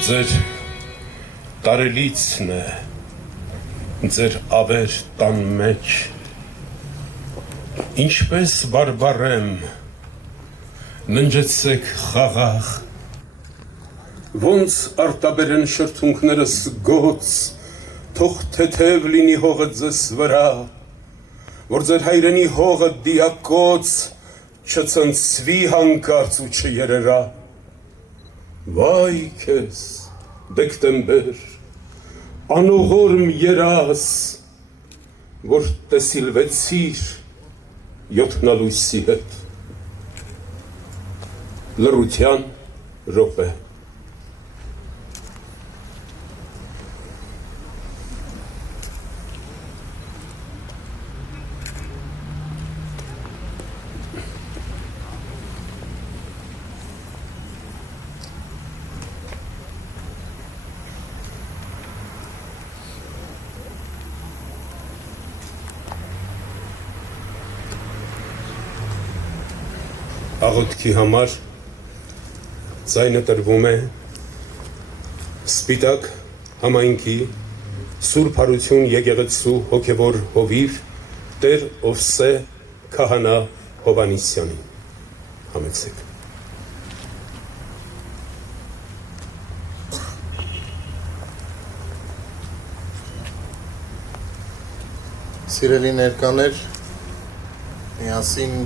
ձեր տարելիցն է, ձեր ավեր տան մեջ, ինչպես բարբարեմ, ննջեցեք խաղաղ, ոնց արտաբերեն շրթունքներս գոց, թող թեթև լինի հողը ձեզ վրա, որ ձեր հայրենի հողը դիակոց չցնցվի հանկարծ ու չերերա։ Վայ քեզ, դեկտեմբեր, անողորմ երաս, որ տեսիլվեցիր յոթնալույսի հետ, լռության րոպե։ Աղոթքի համար ձայնը տրվում է Սպիտակ համայնքի Սուրբ Հարություն եկեղեցու հոգևոր հովիվ Տեր Օվսե Քահանա Հովանիսյանին։ Համեցեք։ Սիրելի ներկաներ, միասին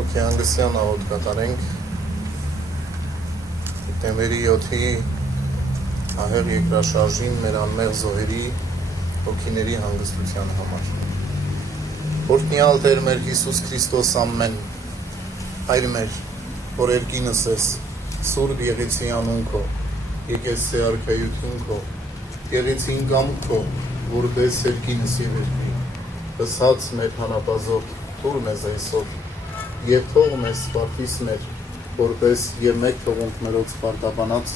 հոգեհանգստյան աղոթք կատարենք դեկտեմբերի 7-ի ահեղ երկրաշարժին մեր անմեղ զոհերի հոգիների հանգստության համար։ Օրհնյալ Տեր մեր Հիսուս Քրիստոս ամեն, Հայր մեր, որ երկինս ես, Սուրբ Եղեցի անուն քո, եկեցի արքայություն քո, եղեցին կամք քո, որպես երկինս եւ երկրի, ըսած մեր հանապազով, թող մեզ այսօր, և թող մեզ սպարտիս մեր, որպես և մեկ թողունք մերոց պարտաբանած,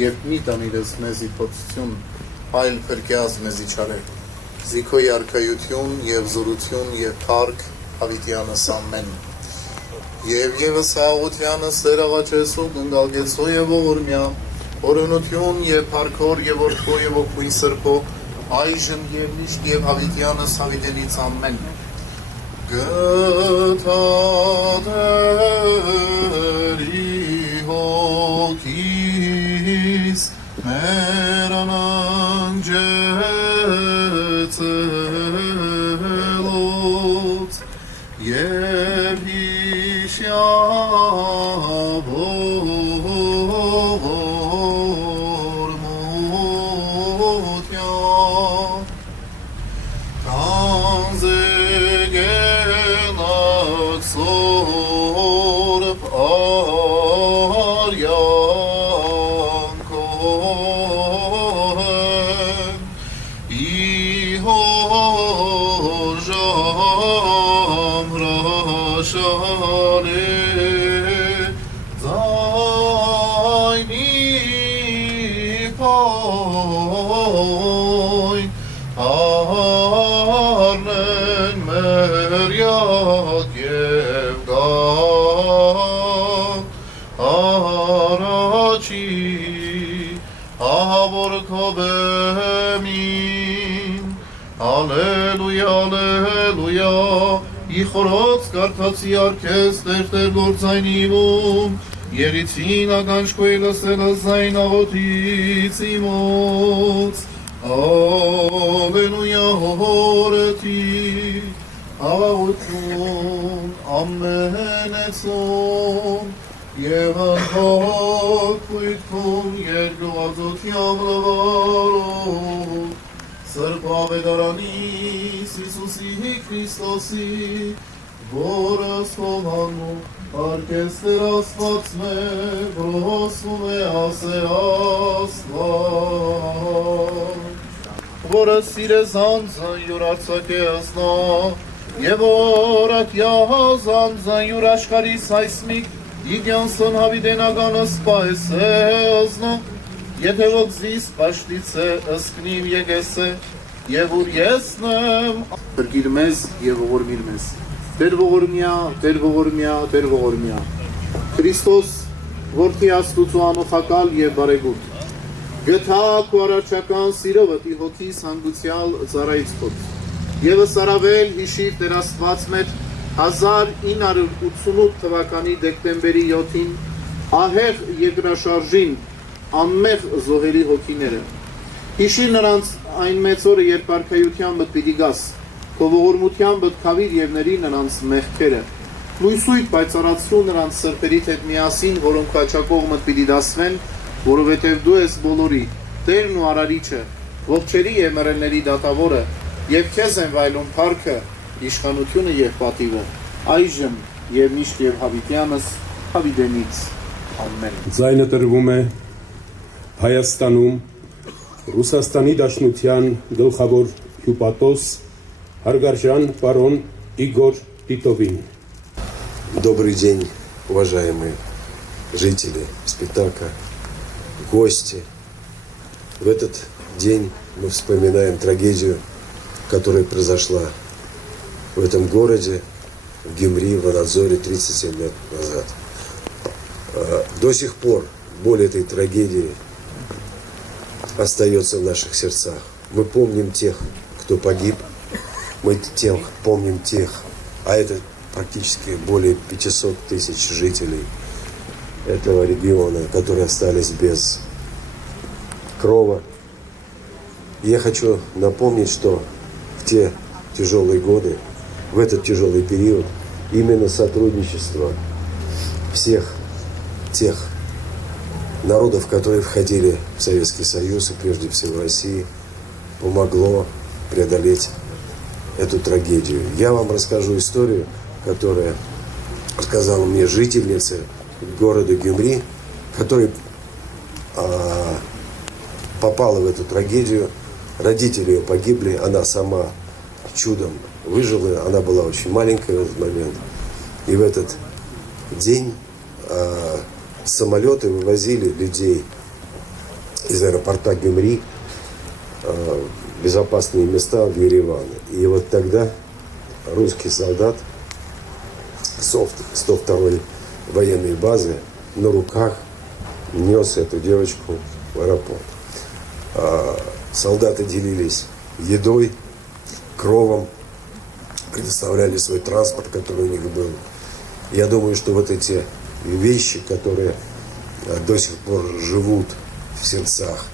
և մի տանիրս մեզի փոցություն, այլ պրկյազ մեզի չարեք, զիքոյ արքայություն և զորություն և փառք հավիտյանս ամեն, և ևս հաղությանս Տեր աղաչեսու կնգալգեցու և ողորմյա, օրոնություն և փառքոր և որդքո և ոգույն սրբո, այժմ և միշտ և հավիտյանս հավիտենից ամեն, Գտադերի հոգիս մեր անանջեցելոց և հիշյավոր մոտյան Սորբ արյանքով իհոր ժամ հրաշալե ձայնի պոյն արնեն մեր և գան առաջի ահավոր քո բեմին ալելույա ալելույա իխորոց կարդացի արքես Տեր գործայնիվում եղիցին ականջ քոյ լսելը զայն աղոթից իմոց ալելույա հորետի Աղաղություն ամենեցում և անհոտ կույթքում երկրուածությամբ լվարում Սրբ ավետարանիս Հիսուսի Քրիստոսի որը սովանում արկես Տեր Աստված մեր որոսում է ասե Աստված որը սիրես անձը յուր արցակ է ասնա Եվ օրատյահազ անձան յուր աշխարիս հայսմիկ իգյանսն հավիտենագանը սպայս է ըզնա Եթե ոգզիս պաշտից է ըսկնիվ եկես է Եվ ուր եսնեմ Պրգիր մեզ և ողորմիր մեզ Տեր ողորմյա, Տեր ողորմյա, Տեր ողորմյա Քրիստոս Որդի Աստուծո անոխակալ եւ բարեգութ։ Գթակ ու առաջական սիրովդ ի հոգիս հանգուցյալ ծառայից քոտ։ Եվս առավել հիշիր Տեր Աստված մեր 1988 թվականի դեկտեմբերի 7-ին ահեղ երկրաշարժին անմեղ զոհերի հոգիները։ Հիշիր նրանց այն մեծ օրը, երբ արքայության մտ պիտի գաս, քո ողորմության մտ քավիր եւ ների նրանց մեղքերը։ Լույսույթ պայծառացրու նրանց սրբերիդ հետ միասին, որոնք խաչակող մտ պիտի դասվեն, որովհետև դու ես բոլորի, Տերն ու Արարիչը, ողջերի եւ մեռելների դատավորը, եւ քեզ են վայելում փառքը, իշխանությունը եւ պատիվը, այժմ եւ միշտ եւ հավիտյանս, հավիտենից, ամեն։ Ձայնը տրվում է Հայաստանում Ռուսաստանի Դաշնության գլխավոր հյուպատոս հարգարժան պարոն Իգոր Տիտովին։ Добрый день, уважаемые жители Спитака, гости. В этот день мы вспоминаем трагедию, которая произошла в этом городе, в Гюмри, в Анадзоре 37 лет назад. До сих пор боль этой трагедии остается в наших сердцах. Мы помним тех, кто погиб, мы помним тех, а это практически более 500 тысяч жителей этого региона, которые остались без крова. И я хочу напомнить, что в те тяжелые годы, в этот тяжелый период, именно сотрудничество всех тех народов, которые входили в Советский Союз и прежде всего России, помогло преодолеть эту трагедию. Я вам расскажу историю, которая рассказала мне жительница города Гюмри, которая попала в эту трагедию. Родители ее погибли, она сама чудом выжила, она была очень маленькая в этот момент. И в этот день самолеты вывозили людей из аэропорта Гюмри в безопасные места в Ереван. И вот тогда русский солдат с 102-й военной базы на руках нес эту девочку в аэропорт. Солдаты делились едой, кровом, предоставляли свой транспорт, который у них был. Я думаю, что вот эти вещи, которые до сих пор живут в сердцах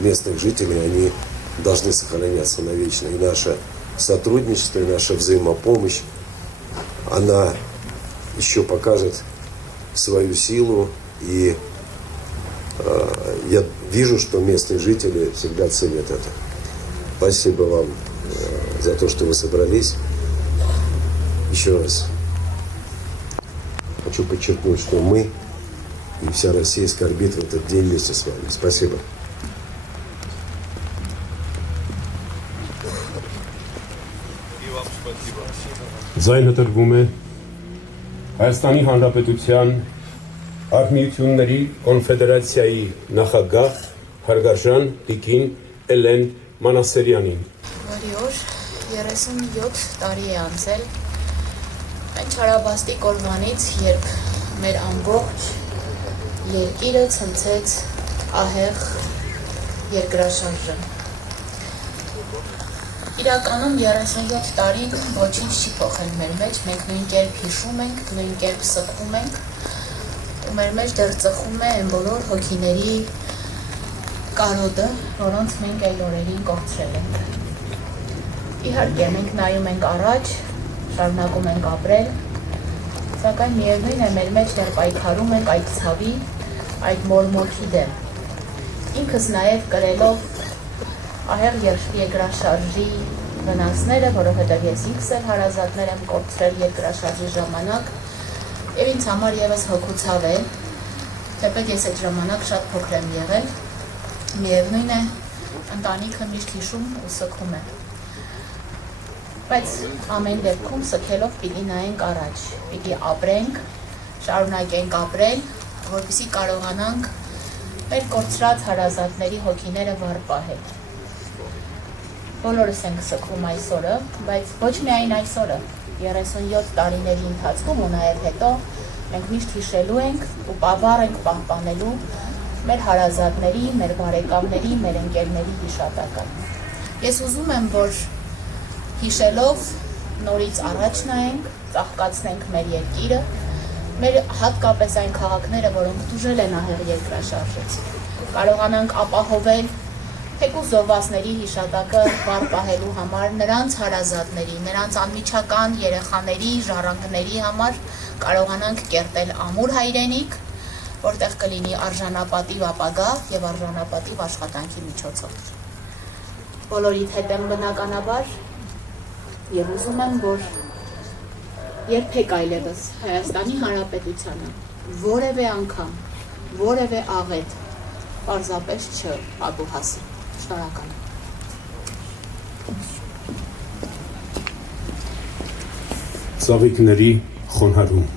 местных жителей, они должны сохраняться навечно. И наше сотрудничество, и наша взаимопомощь, она еще покажет свою силу. И я вижу, что местные жители всегда ценят это. Спасибо вам за то, что вы собрались. Еще раз хочу подчеркнуть, что мы и вся Россия скорбит в этот день вместе с вами. Спасибо. Ձայնը տրվում է Հայաստանի Հանրապետության Արհմիությունների կոնֆեդերացիայի նախագահ հարգարժան տիկին Էլեն Մանասերյանին։ Որի օր 37 տարի է անցել այն չարաբաստիկ օրվանից, երբ մեր ամբողջ երկիրը ցնցեց ահեղ երկրաշարժը։ Իրականում 37 տարին ոչինչ չի փոխել մեր մեջ, մենք նույն կերպ հիշում ենք, նույն կերպ սգում ենք, ու մեր մեջ դեռ ծխում է այն բոլոր հոգիների կարոտը, որոնց մենք այդ օրերին կորցրել ենք։ Իհարկե, մենք նայում ենք առաջ, շարունակում ենք ապրել, սակայն միևնույն է մեր մեջ դեռ պայքարում ենք այդ ցավի, այդ մորմոքի դեմ։ Ինքս նաև կրելով ահեղ երկրաշարժի վնասները, որովհետև ես ինքս էլ հարազատներ եմ կորցրել երկրաշարժի ժամանակ, եւ ինձ համար եւս հոգուցավ է, թեպետ ես այդ ժամանակ շատ փոքր եմ եղել, միևնույն է, ընտանիքը միշտ հիշում ու սգում է։ Բայց ամեն դեպքում սգելով պիտի նայենք առաջ, պիտի ապրենք, շարունակենք ապրել, որպեսզի կարողանանք մեր կորցրած հարազատների հոգիները վառ պահել։ Բոլորս ենք սգում այս օրը, բայց ոչ միայն այս օրը, 37 տարիների ընթացքում ու նաև հետո Մենք միշտ հիշելու ենք ու պավառ ենք պահպանելու մեր հարազատների, մեր բարեկամների, մեր ընկերների հիշատակը։ Ես ուզում եմ, որ հիշելով նորից առաջ նայենք, ծաղկացնենք մեր երկիրը, մեր հատկապես այն քաղաքները, որոնք տուժել են ահեղ երկրաշարժից, կարողանանք ապահովել թեկուզ զոհվածների հիշատակը վառ պահելու համար, նրանց հարազատների, նրանց անմիջական երեխաների, ժառանգների համար կարողանանք կերտել ամուր հայրենիք, որտեղ կլինի արժանապատիվ ապագա եւ արժանապատիվ աշխատանքի միջոցով։ Բոլորիդ հետ եմ բնականաբար եւ ուզում եմ, որ երբեք այլևս Հայաստանի Հանրապետությանը որևէ անգամ, որևէ աղետ պարզապես չապահովի։ Շնորհակալ եմ։ Ծաղիկների խոնարհում։